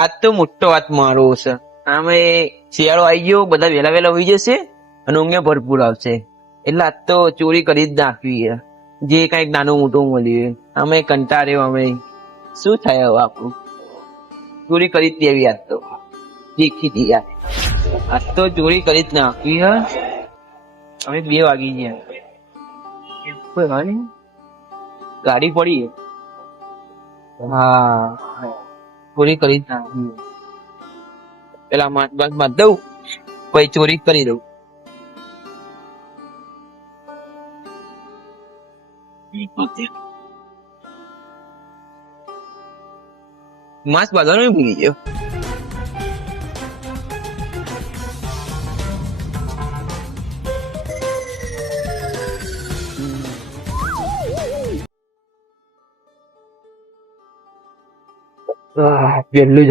આજ તો મોટો વાત મારો છે. આમે શિયાળો આવી ગયો બધા વેલા વેલા હોઈ જશે અને ઊંઘે ભરપૂર આવશે. એટલે આજ તો ચોરી કરી જ નાખવી જે કંઈક નાનું મોટું મળ્યું અમે કંટાળ્યો અમે. શું થાય હવે આપણું? ચોરી કરી જ દેવી આજ તો. દેખી દી આજ તો ચોરી કરી જ નાખવી હે અમે બે વાગી ગયા? ગાડી પડી હા. ચોરી કરી જ પેલા માટ બાટ બાંધ દઉં પછી ચોરી કરી દઉં. માસ બાંધવાનું ભૂલી ગયો. પેલું જ